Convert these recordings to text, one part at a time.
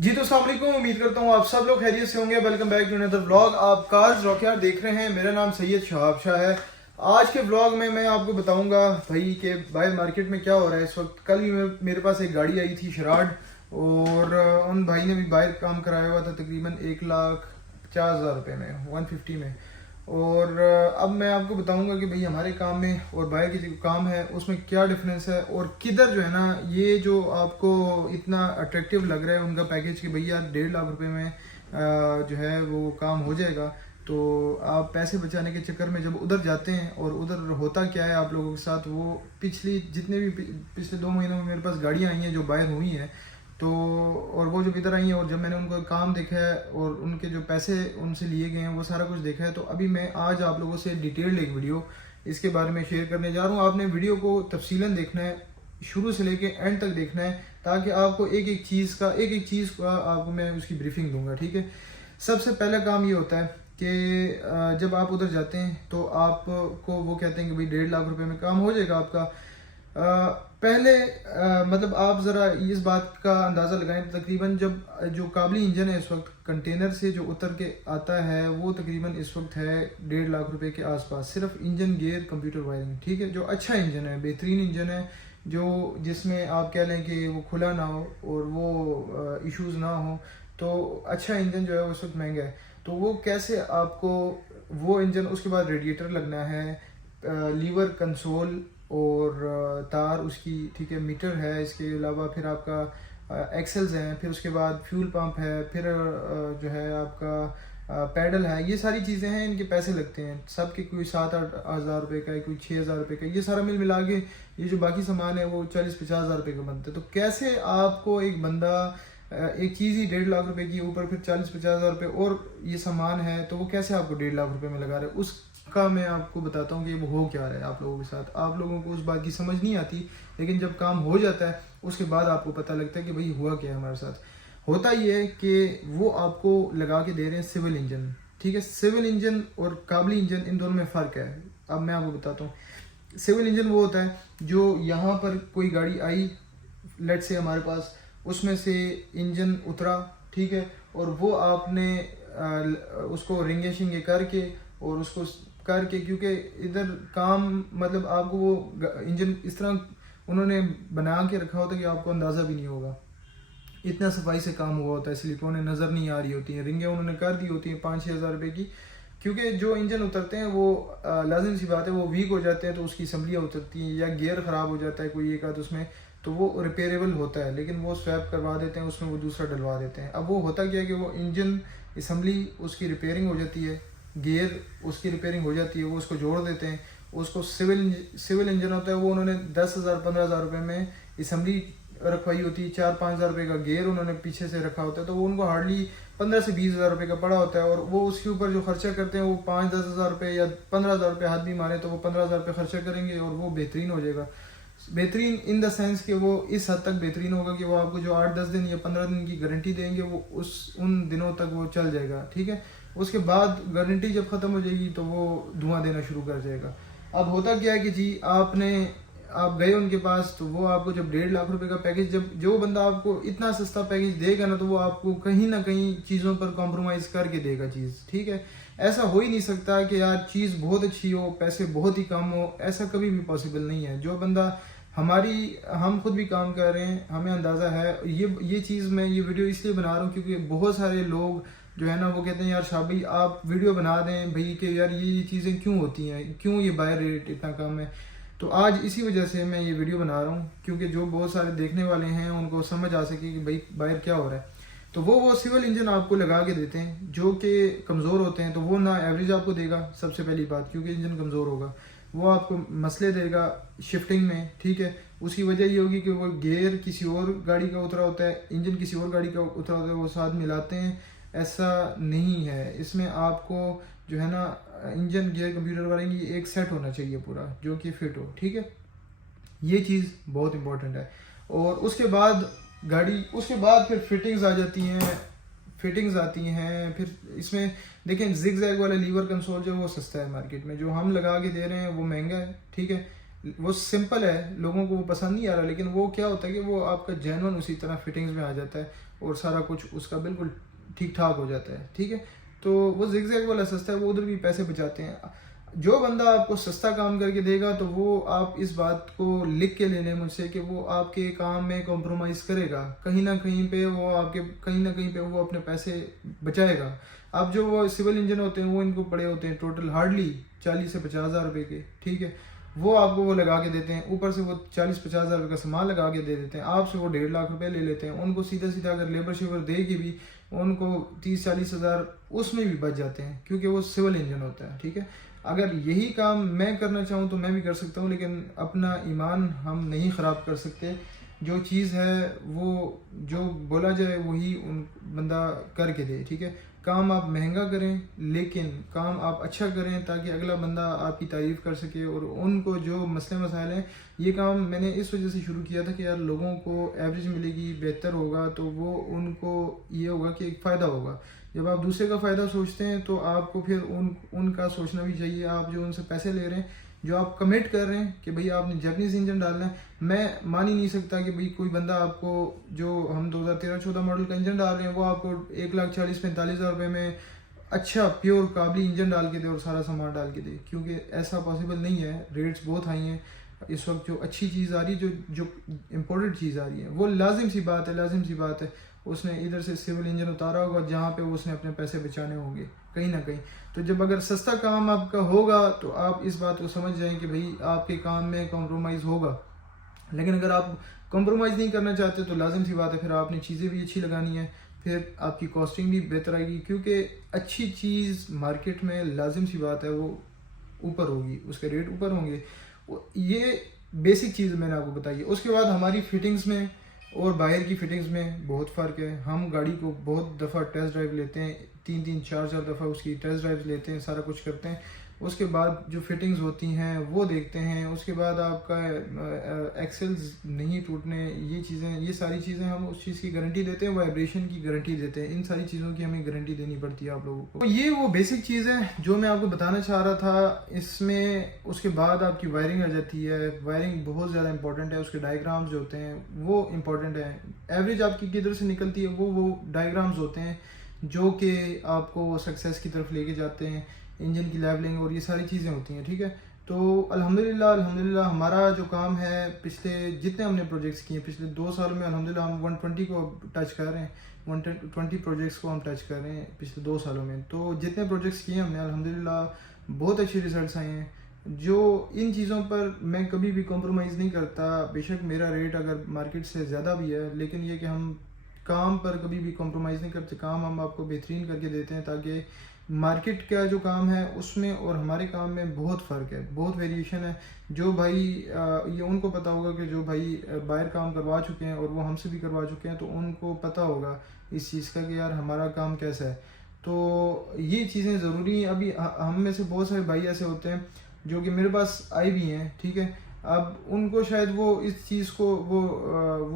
जी तो अस्सलाम वालेकुम। उम्मीद करता हूँ आप सब लोग खैरियत से होंगे। Welcome back to another vlog. आप कार्स रॉकयार्ड देख रहे हैं। मेरा नाम सैयद शहाब शाह है। आज के व्लॉग में मैं आपको बताऊंगा भाई कि बाहर मार्केट में क्या हो रहा है इस वक्त। कल ही मेरे पास एक गाड़ी आई थी शराड, और उन भाई ने भी बाहर काम कराया हुआ था तकरीबन 1,50,000 रुपये में, 150 में। और अब मैं आपको बताऊंगा कि भाई हमारे काम में और बाहर की जो काम है उसमें क्या डिफरेंस है, और किधर जो है ना ये जो आपको इतना अट्रैक्टिव लग रहा है उनका पैकेज कि भैया 1.5 लाख रुपए में जो है वो काम हो जाएगा। तो आप पैसे बचाने के चक्कर में जब उधर जाते हैं, और उधर होता क्या है आप लोगों के साथ, वो जितने भी पिछले 2 महीनों में मेरे पास गाड़ियाँ आई हैं जो बाहर हुई हैं, तो और वो जब इधर आई हैं और जब मैंने उनका काम देखा है और उनके जो पैसे उनसे लिए गए हैं वो सारा कुछ देखा है, तो अभी मैं आज आप लोगों से डिटेल्ड एक वीडियो इसके बारे में शेयर करने जा रहा हूँ। आपने वीडियो को तफसीलन देखना है, शुरू से लेके एंड तक देखना है, ताकि आपको एक एक चीज़ का आपको मैं उसकी ब्रीफिंग दूंगा। ठीक है। सबसे पहला काम ये होता है कि जब आप उधर जाते हैं तो आपको वो कहते हैं कि भाई 1.5 लाख रुपए में काम हो जाएगा आपका। पहले मतलब आप ज़रा इस बात का अंदाज़ा लगाएं, तकरीबन जब जो काबली इंजन है इस वक्त कंटेनर से जो उतर के आता है वो तकरीबन इस वक्त है 1.5 लाख रुपए के आसपास, सिर्फ इंजन गियर कंप्यूटर वायरिंग। ठीक है। जो अच्छा इंजन है, बेहतरीन इंजन है, जो जिसमें आप कह लें कि वो खुला ना हो और वो इश्यूज़ ना हो, तो अच्छा इंजन जो है उस वक्त महंगा है। तो वो कैसे आपको वो इंजन, उसके बाद रेडिएटर लगना है, लीवर कंसोल और तार उसकी, ठीक है, मीटर है, इसके अलावा फिर आपका एक्सेल्स हैं, फिर उसके बाद फ्यूल पंप है, फिर जो है आपका पैडल है। ये सारी चीज़ें हैं, इनके पैसे लगते हैं सब के, कोई 7-8 हज़ार रुपये का है, कोई 6 हज़ार रुपये का। ये सारा मिला के ये जो बाकी सामान है वो 40-50 हज़ार रुपये का बनता है। तो कैसे आपको एक बंदा एक चीज़ ही 1.5 लाख रुपए की, ऊपर फिर 40-50 हज़ार रुपये और ये सामान है, तो वो कैसे आपको 1.5 लाख रुपए में लगा रहे हैं, उसका मैं आपको बताता हूँ कि वो हो क्या रहा है आप लोगों के साथ। आप लोगों को उस बात की समझ नहीं आती, लेकिन जब काम हो जाता है उसके बाद आपको पता लगता है कि भाई हुआ क्या है हमारे साथ। होता ये है कि वो आपको लगा के दे रहे हैं सिविल इंजन। ठीक है। सिविल इंजन और काबली इंजन, इन दोनों में फ़र्क है। अब मैं आपको बताता हूँ। सिविल इंजन वो होता है जो यहाँ पर कोई गाड़ी आई, लेट से हमारे पास, उसमें से इंजन उतरा, ठीक है, और वो आपने उसको रिंगे शिंगे करके और उसको करके, क्योंकि इधर काम मतलब आपको वो इंजन इस तरह उन्होंने बना के रखा होता है कि आपको अंदाज़ा भी नहीं होगा, इतना सफाई से काम हुआ होता है, स्लिपों नज़र नहीं आ रही होती हैं, रिंगे उन्होंने कर दी होती हैं 5-6 हज़ार रुपये की। क्योंकि जो इंजन उतरते हैं वो लाजिम सी बात है वो वीक हो जाते हैं, तो उसकी असम्बलियाँ उतरती हैं, या गियर ख़राब हो जाता है कोई एक आध उसमें, तो वो रिपेयरेबल होता है, लेकिन वो स्वैप करवा देते हैं, उसमें वो दूसरा डलवा देते हैं। अब वो होता क्या है कि वो इंजन असम्बली उसकी रिपेयरिंग हो जाती है, गियर उसकी रिपेयरिंग हो जाती है, वो उसको जोड़ देते हैं। उसको सिविल इंजन होता है, वो उन्होंने 10,000-15 हज़ार रुपये में असम्बली रखवाई होती है, 4-5 हज़ार रुपये का गियर उन्होंने पीछे से रखा होता है, तो वो उनको हार्डली 15 से 20 हज़ार रुपये का पड़ा होता है। और वो उसके ऊपर जो खर्चा करते हैं वो 5-10 हज़ार रुपये या 15 हज़ार रुपये हाथ भी मारे तो वो 15 हज़ार रुपये खर्चा करेंगे और वो बेहतरीन हो जाएगा। बेहतरीन इन द सेंस कि वो इस हद तक बेहतरीन होगा कि वो आपको जो 8-10 दिन या 15 दिन की गारंटी देंगे वो उन दिनों तक वो चल जाएगा। ठीक है। उसके बाद गारंटी जब ख़त्म हो जाएगी तो वो धुआं देना शुरू कर जाएगा। अब होता क्या है कि जी आप गए उनके पास, तो वो आपको जब 1.5 लाख रुपए का पैकेज, जब जो बंदा आपको इतना सस्ता पैकेज देगा ना, तो वो आपको कहीं ना कहीं चीज़ों पर कॉम्प्रोमाइज़ करके देगा चीज़। ठीक है। ऐसा हो ही नहीं सकता कि यार चीज़ बहुत अच्छी हो पैसे बहुत ही कम हो, ऐसा कभी भी पॉसिबल नहीं है। जो बंदा हम खुद भी काम कर रहे हैं, हमें अंदाज़ा है। ये चीज़ मैं ये वीडियो इसलिए बना रहा हूँ क्योंकि बहुत सारे लोग जो है ना वो कहते हैं यार शाह भाई आप वीडियो बना दें भाई कि यार ये चीज़ें क्यों होती हैं, क्यों ये बायर रेट इतना कम है। तो आज इसी वजह से मैं ये वीडियो बना रहा हूँ, क्योंकि जो बहुत सारे देखने वाले हैं उनको समझ आ सके कि भाई बाहर क्या हो रहा है। तो वो सिविल इंजन आपको लगा के देते हैं जो कि कमज़ोर होते हैं, तो वो ना एवरेज आपको देगा सबसे पहली बात, क्योंकि इंजन कमज़ोर होगा, वो आपको मसले देगा शिफ्टिंग में। ठीक है। उसकी वजह ये होगी कि वो गियर किसी और गाड़ी का उतरा होता है, इंजन किसी और गाड़ी का उतरा होता है, वो साथ मिलाते हैं, ऐसा नहीं है। इसमें आपको जो है ना इंजन गियर कंप्यूटर वाले की एक सेट होना चाहिए पूरा, जो कि फिट हो। ठीक है। ये चीज़ बहुत इंपॉर्टेंट है। और उसके बाद फिर फिटिंग्स आती हैं। फिर इसमें देखें जिग जैग वाला लीवर कंसोल जो है वो सस्ता है मार्केट में, जो हम लगा के दे रहे हैं वो महंगा है। ठीक है। वो सिंपल है, लोगों को वो पसंद नहीं आ रहा, लेकिन वो क्या होता है कि वो आपका जेन्युइन उसी तरह फिटिंग्स में आ जाता है और सारा कुछ उसका बिल्कुल ठीक ठाक हो जाता है, ठीक है। तो वो जिगजैग वाला सस्ता है, वो उधर भी पैसे बचाते हैं। जो बंदा आपको सस्ता काम करके देगा तो वो आप इस बात को लिख के ले लें मुझसे कि वो आपके काम में कॉम्प्रोमाइज़ करेगा, कहीं ना कहीं पे वो आपके कहीं ना कहीं पे वो अपने पैसे बचाएगा। अब जो वो सिविल इंजन होते हैं वो इनको पड़े होते हैं टोटल हार्डली 40 से 50 हज़ार रुपये के, ठीक है। वो आपको वो लगा के देते हैं, ऊपर से वो 40-50 हज़ार रुपये का सामान लगा के दे देते हैं, आपसे वो 1.5 लाख रुपए ले लेते हैं। उनको सीधा सीधा अगर लेबर शेबर देगी भी उनको 30-40 हज़ार उसमें भी बच जाते हैं, क्योंकि वो सिविल इंजन होता है, ठीक है। अगर यही काम मैं करना चाहूँ तो मैं भी कर सकता हूँ, लेकिन अपना ईमान हम नहीं ख़राब कर सकते। जो चीज़ है वो जो बोला जाए वही उन बंदा करके दे, ठीक है। काम आप महंगा करें लेकिन काम आप अच्छा करें ताकि अगला बंदा आपकी तारीफ़ कर सके। और उनको जो मसले मसाइल हैं, ये काम मैंने इस वजह से शुरू किया था कि यार लोगों को एवरेज मिलेगी, बेहतर होगा, तो वो उनको ये होगा कि एक फ़ायदा होगा। जब आप दूसरे का फ़ायदा सोचते हैं तो आपको फिर उनका सोचना भी चाहिए। आप जो उनसे पैसे ले रहे हैं, जो आप कमिट कर रहे हैं कि भाई आपने जापानीज़ इंजन डालना है, मैं मान ही नहीं सकता कि भाई कोई बंदा आपको, जो हम 2013-14 मॉडल का इंजन डाल रहे हैं, वो आपको 1,40,45,000 रुपये में अच्छा प्योर काबली इंजन डाल के दे और सारा सामान डाल के दे, क्योंकि ऐसा पॉसिबल नहीं है। रेट्स बहुत हाई हैं इस वक्त। जो अच्छी चीज़ आ रही है, जो इम्पोर्टेड चीज़ आ रही है, वो लाजिम सी बात है उसने इधर से सिविल इंजन उतारा होगा जहाँ पे उसने अपने पैसे बचाने होंगे कहीं ना कहीं। तो जब अगर सस्ता काम आपका होगा तो आप इस बात को समझ जाएं कि भाई आपके काम में कॉम्प्रोमाइज़ होगा। लेकिन अगर आप कॉम्प्रोमाइज़ नहीं करना चाहते तो लाजिम सी बात है फिर आपने चीज़ें भी अच्छी लगानी है, फिर आपकी कॉस्टिंग भी बेहतर आएगी, क्योंकि अच्छी चीज़ मार्केट में लाजिम सी बात है वो ऊपर होगी, उसके रेट ऊपर होंगे। ये बेसिक चीज़ मैंने आपको बताई है। उसके बाद हमारी फिटिंग्स में और बाहर की फिटिंग्स में बहुत फ़र्क है। हम गाड़ी को बहुत दफ़ा टेस्ट ड्राइव लेते हैं, 3-3 4-4 दफ़ा उसकी टेस्ट ड्राइव लेते हैं, सारा कुछ करते हैं। उसके बाद जो फिटिंग्स होती हैं वो देखते हैं। उसके बाद आपका एक्सेल्स नहीं टूटने, ये चीज़ें, ये सारी चीज़ें हम उस चीज़ की गारंटी देते हैं, वाइब्रेशन की गारंटी देते हैं। इन सारी चीज़ों की हमें गारंटी देनी पड़ती है आप लोगों को। तो ये वो बेसिक चीज़ है जो मैं आपको बताना चाह रहा था। इसमें उसके बाद आपकी वायरिंग आ जाती है। वायरिंग बहुत ज़्यादा इंपॉर्टेंट है, उसके डायग्राम्स जो होते हैं वो इंपॉर्टेंट है। एवरेज आपकी किधर से निकलती है, वो डायग्राम्स होते हैं जो कि आपको सक्सेस की तरफ लेके जाते हैं। इंजन की लेवलिंग और ये सारी चीज़ें होती हैं, ठीक है। तो अल्हम्दुलिल्लाह हमारा जो काम है, पिछले जितने हमने प्रोजेक्ट्स किए पिछले 2 साल में, अल्हम्दुलिल्लाह हम 120 को टच कर रहे हैं, 120 प्रोजेक्ट्स को हम टच कर रहे हैं पिछले 2 सालों में। तो जितने प्रोजेक्ट्स किए हमने अल्हम्दुलिल्लाह बहुत अच्छे रिजल्ट्स आए हैं। जो इन चीज़ों पर मैं कभी भी कॉम्प्रोमाइज़ नहीं करता। बेशक मेरा रेट अगर मार्केट से ज़्यादा भी है, लेकिन ये कि हम काम पर कभी भी कॉम्प्रोमाइज़ नहीं करते। काम हम आपको बेहतरीन करके देते हैं, ताकि मार्केट का जो काम है उसमें और हमारे काम में बहुत फ़र्क है, बहुत वेरिएशन है। जो भाई ये उनको पता होगा कि जो भाई बाहर काम करवा चुके हैं और वो हमसे भी करवा चुके हैं, तो उनको पता होगा इस चीज़ का कि यार हमारा काम कैसा है। तो ये चीज़ें ज़रूरी हैं। अभी हम में से बहुत सारे भाई ऐसे होते हैं जो कि मेरे पास आए भी हैं, ठीक है। अब उनको शायद वो इस चीज़ को वो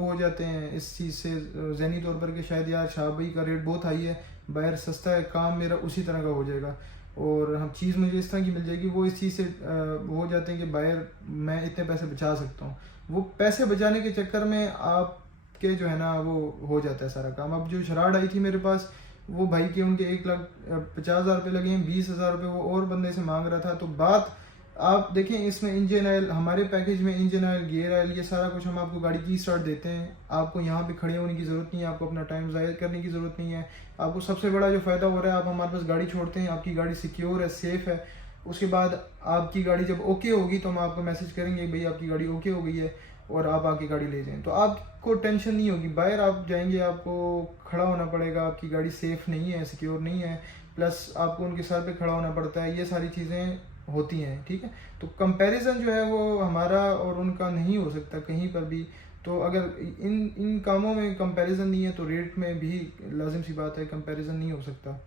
हो जाते हैं इस चीज़ से ज़हनी तौर पर कि शायद यार शाह भाई का रेट बहुत हाई है, बाहर सस्ता है, काम मेरा उसी तरह का हो जाएगा और हम चीज़ मुझे इस तरह की मिल जाएगी। वो इस चीज़ से वो हो जाते हैं कि बाहर मैं इतने पैसे बचा सकता हूँ। वो पैसे बचाने के चक्कर में आपके जो है ना वो हो जाता है सारा काम। अब जो शराड आई थी मेरे पास, वो भाई के उनके 1,50,000 रुपये लगे हैं, 20,000 रुपये वो और बंदे से मांग रहा था। तो बात आप देखें, इसमें इंजन ऑयल, हमारे पैकेज में इंजन ऑयल, गियर ऑयल, ये सारा कुछ हम आपको गाड़ी की स्टार्ट देते हैं। आपको यहाँ पे खड़े होने की ज़रूरत नहीं है, आपको अपना टाइम ज़ाया करने की ज़रूरत नहीं है। आपको सबसे बड़ा जो फ़ायदा हो रहा है, आप हमारे पास गाड़ी छोड़ते हैं, आपकी गाड़ी सिक्योर है, सेफ़ है। उसके बाद आपकी गाड़ी जब ओके होगी तो हम आपको मैसेज करेंगे भाई आपकी गाड़ी ओके हो गई है और आप आके गाड़ी ले जाएं। तो आपको टेंशन नहीं होगी। बाहर आप जाएंगे, आपको खड़ा होना पड़ेगा, आपकी गाड़ी सेफ़ नहीं है, सिक्योर नहीं है, प्लस आपको उनके सर पे खड़ा होना पड़ता है। ये सारी चीज़ें होती हैं, ठीक है। तो कंपैरिजन जो है वो हमारा और उनका नहीं हो सकता कहीं पर भी। तो अगर इन कामों में कंपैरिजन नहीं है तो रेट में भी लाजिम सी बात है कंपैरिजन नहीं हो सकता।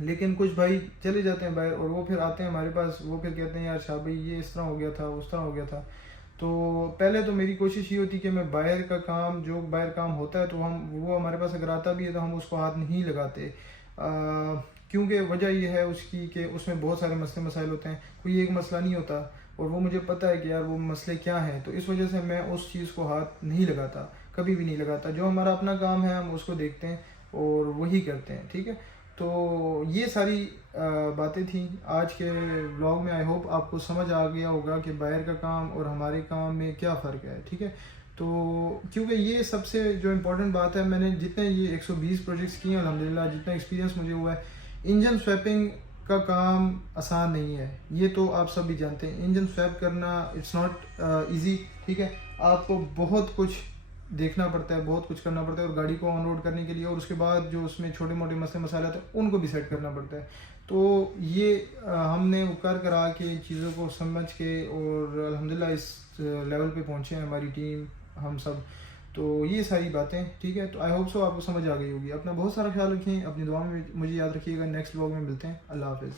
लेकिन कुछ भाई चले जाते हैं बाहर और वो फिर आते हैं हमारे पास, वो फिर कहते हैं यार शाह भाई ये इस तरह हो गया था, उस तरह हो गया था। तो पहले तो मेरी कोशिश ये होती कि मैं बाहर का काम, जो बाहर काम होता है तो वो हमारे पास अगर आता भी है तो हम उसको हाथ नहीं लगाते, क्योंकि वजह यह है उसकी कि उसमें बहुत सारे मसले मसाइल होते हैं। कोई एक मसला नहीं होता, और वो मुझे पता है कि यार वो मसले क्या हैं, तो इस वजह से मैं उस चीज़ को हाथ नहीं लगाता, कभी भी नहीं लगाता। जो हमारा अपना काम है हम उसको देखते हैं और वही करते हैं, ठीक है। तो ये सारी बातें थी आज के व्लॉग में। आई होप आपको समझ आ गया होगा कि बायर का काम और हमारे काम में क्या फ़र्क है, ठीक है। तो क्योंकि ये सबसे जो इम्पोर्टेंट बात है, मैंने जितने ये 120 प्रोजेक्ट्स किए हैं अल्हम्दुलिल्लाह, जितना एक्सपीरियंस मुझे हुआ है, इंजन स्वैपिंग का काम आसान नहीं है, ये तो आप सब भी जानते हैं। इंजन स्वैप करना इट्स नॉट इजी, ठीक है। आपको बहुत कुछ देखना पड़ता है, बहुत कुछ करना पड़ता है, और गाड़ी को ऑन रोड करने के लिए, और उसके बाद जो उसमें छोटे मोटे मसले मसाले आते हैं उनको भी सेट करना पड़ता है। तो ये हमने वो कर करा के चीज़ों को समझ के, और अल्हम्दुलिल्लाह इस लेवल पे पहुँचे हैं हमारी टीम, हम सब। तो ये सारी बातें, ठीक है। तो आई होप सो आपको समझ आ गई होगी। अपना बहुत सारा ख्याल रखें, अपनी दुआ में मुझे याद रखिएगा। नेक्स्ट व्लॉग में मिलते हैं। अल्लाह हाफिज़।